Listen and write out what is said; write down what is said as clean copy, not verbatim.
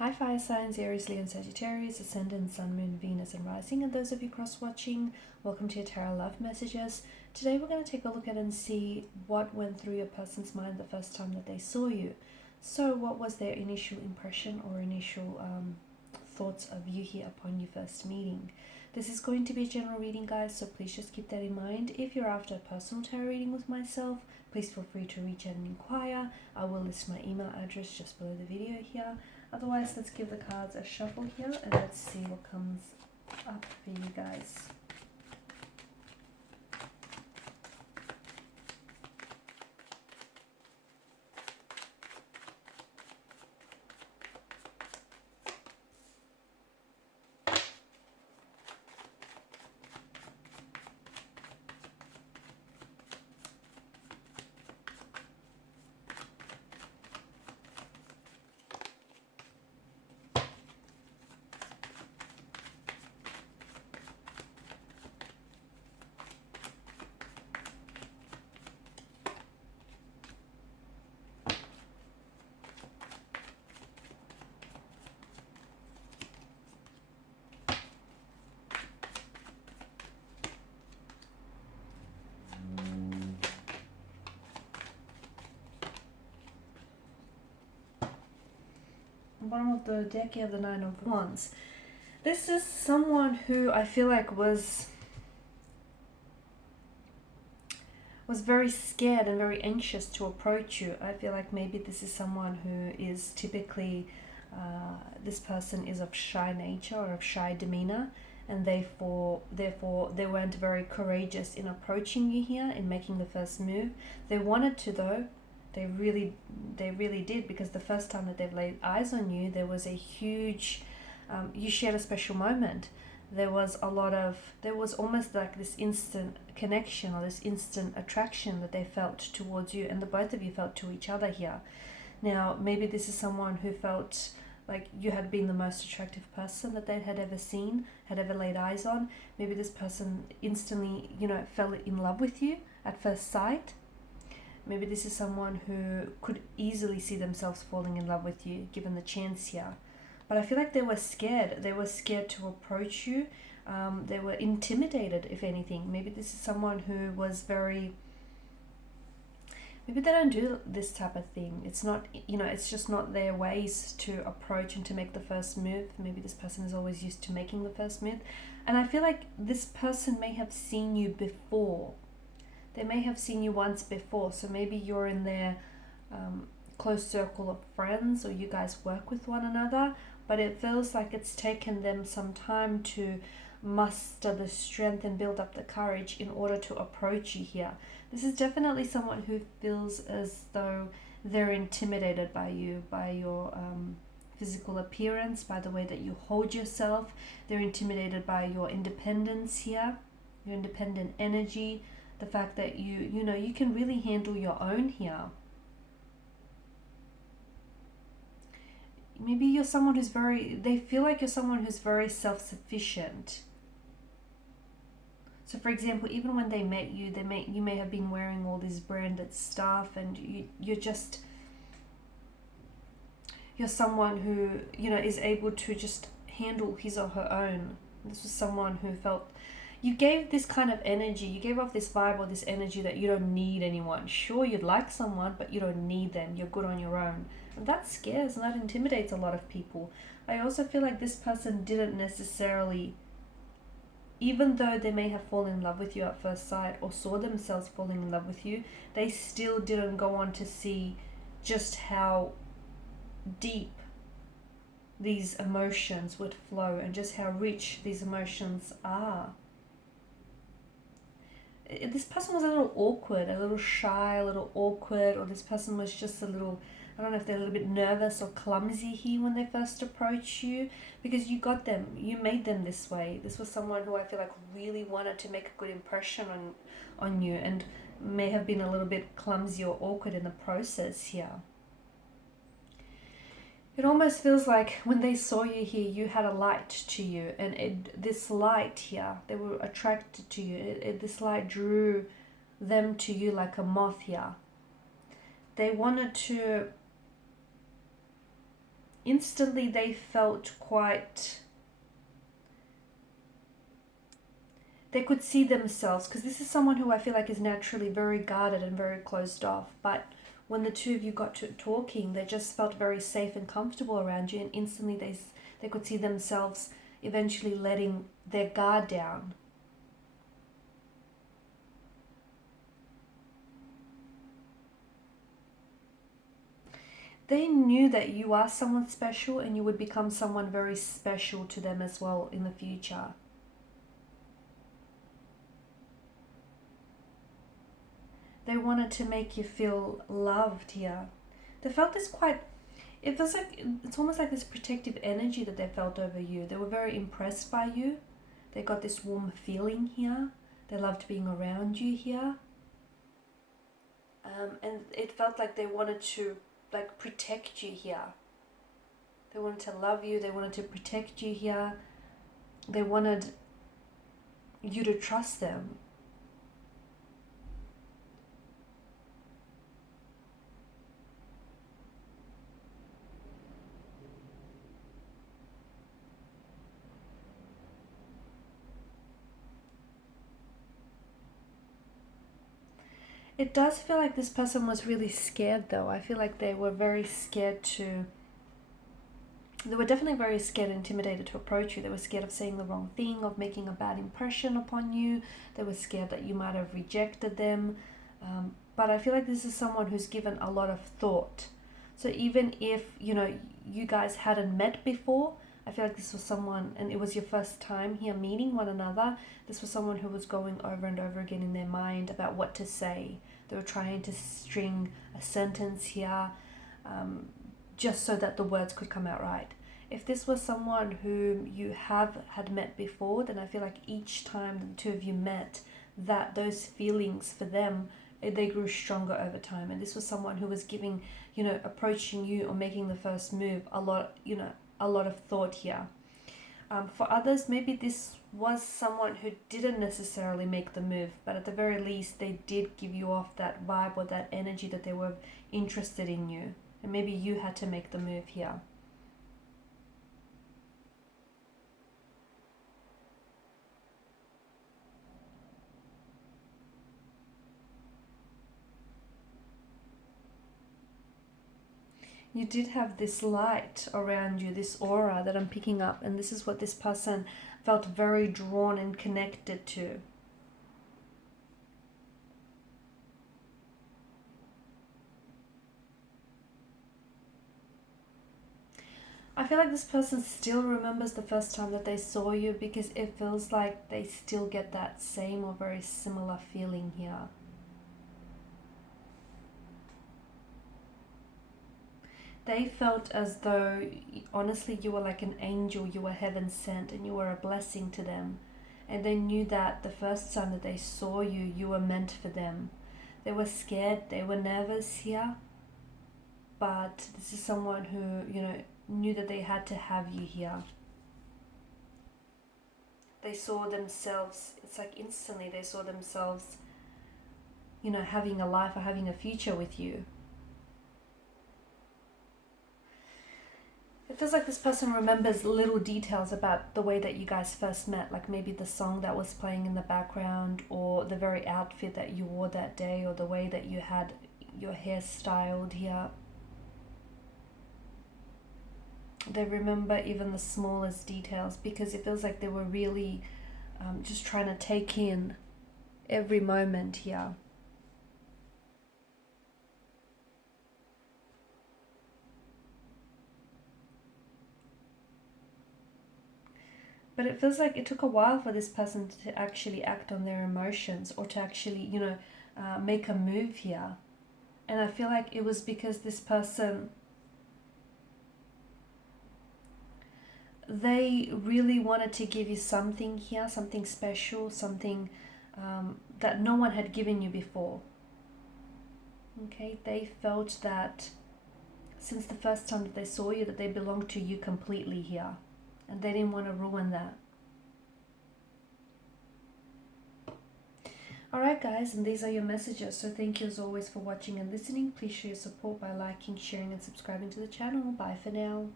Hi fire signs, Aries, Leo and Sagittarius, Ascendant, Sun, Moon, Venus and Rising, and those of you cross-watching, welcome to your Tarot Love Messages. Today we're going to take a look at and see what went through your person's mind the first time that they saw you. So what was their initial impression or initial thoughts of you here upon your first meeting? This is going to be a general reading, guys, so please just keep that in mind. If you're after a personal tarot reading with myself, please feel free to reach out and inquire. I will list my email address just below the video here. Otherwise, let's give the cards a shuffle here and let's see what comes up for you guys. Bottom of the deck, you have the Nine of Wands. This is someone who I feel like was very scared and very anxious to approach you. I feel like maybe this is someone who is typically, this person is of shy nature or of shy demeanor, and therefore they weren't very courageous in approaching you here, in making the first move. They wanted to though. They really did, because the first time that they've laid eyes on you, there was a huge, you shared a special moment. There was almost like this instant connection or this instant attraction that they felt towards you, and the both of you felt to each other here. Now, maybe this is someone who felt like you had been the most attractive person that they had ever seen, had ever laid eyes on. Maybe this person instantly, fell in love with you at first sight. Maybe this is someone who could easily see themselves falling in love with you, given the chance here. But I feel like they were scared. They were scared to approach you. They were intimidated, if anything. Maybe this is someone who was very... Maybe they don't do this type of thing. It's not, it's just not their ways to approach and to make the first move. Maybe this person is always used to making the first move. And I feel like this person may have seen you before. They may have seen you once before, so maybe you're in their close circle of friends, or you guys work with one another, but it feels like it's taken them some time to muster the strength and build up the courage in order to approach you here. This is definitely someone who feels as though they're intimidated by you, by your physical appearance, by the way that you hold yourself. They're intimidated by your independence here, your independent energy, the fact that you can really handle your own here. Maybe you're someone who's they feel like you're someone who's very self-sufficient. So for example, even when they met you, you may have been wearing all this branded stuff, and you're someone who, is able to just handle his or her own. This was someone who felt... You gave this kind of energy, you gave off this vibe or this energy that you don't need anyone. Sure, you'd like someone, but you don't need them. You're good on your own. And that scares and that intimidates a lot of people. I also feel like this person didn't necessarily, even though they may have fallen in love with you at first sight or saw themselves falling in love with you, they still didn't go on to see just how deep these emotions would flow and just how rich these emotions are. This person was a little awkward, a little shy, a little awkward, or this person was just a little, I don't know if they're a little bit nervous or clumsy here when they first approached you, because you got them, you made them this way. This was someone who I feel like really wanted to make a good impression on you, and may have been a little bit clumsy or awkward in the process here. It almost feels like when they saw you here, you had a light to you, and this light here, they were attracted to you. This light drew them to you like a moth here. They wanted to instantly they felt quite, they could see themselves, because this is someone who I feel like is naturally very guarded and very closed off, but when the two of you got to talking, they just felt very safe and comfortable around you, and instantly they could see themselves eventually letting their guard down. They knew that you are someone special and you would become someone very special to them as well in the future. They wanted to make you feel loved here. They felt this quite, it feels like, it's almost like this protective energy that they felt over you. They were very impressed by you. They got this warm feeling here. They loved being around you here. And it felt like they wanted to like protect you here. They wanted to love you. They wanted to protect you here. They wanted you to trust them. It does feel like this person was really scared though. I feel like they were very scared to, they were definitely very scared and intimidated to approach you. They were scared of saying the wrong thing, of making a bad impression upon you. They were scared that you might have rejected them. But I feel like this is someone who's given a lot of thought. So even if, you know, you guys hadn't met before, I feel like this was someone, and it was your first time here meeting one another, this was someone who was going over and over again in their mind about what to say. They were trying to string a sentence here, just so that the words could come out right. If this was someone whom you had met before, then I feel like each time the two of you met, that those feelings for them, they grew stronger over time. And this was someone who was giving, you know, approaching you or making the first move a lot, you know, a lot of thought here. For others, maybe this was someone who didn't necessarily make the move, but at the very least they did give you off that vibe or that energy that they were interested in you, and maybe you had to make the move here. You did have this light around you, this aura that I'm picking up, and this is what this person felt very drawn and connected to. I feel like this person still remembers the first time that they saw you, because it feels like they still get that same or very similar feeling here. They felt as though, honestly, you were like an angel, you were heaven sent, and you were a blessing to them. And they knew that the first time that they saw you, you were meant for them. They were scared, they were nervous here, but this is someone who, you know, knew that they had to have you here. They saw themselves, it's like instantly they saw themselves, you know, having a life or having a future with you. It feels like this person remembers little details about the way that you guys first met, like maybe the song that was playing in the background, or the very outfit that you wore that day, or the way that you had your hair styled here. They remember even the smallest details, because it feels like they were really just trying to take in every moment here. But it feels like it took a while for this person to actually act on their emotions, or to actually, you know, make a move here. And I feel like it was because this person, they really wanted to give you something here, something special, something that no one had given you before. Okay, they felt that since the first time that they saw you, that they belonged to you completely here, and they didn't want to ruin that. Alright guys, and these are your messages. So thank you as always for watching and listening. Please show your support by liking, sharing and subscribing to the channel. Bye for now.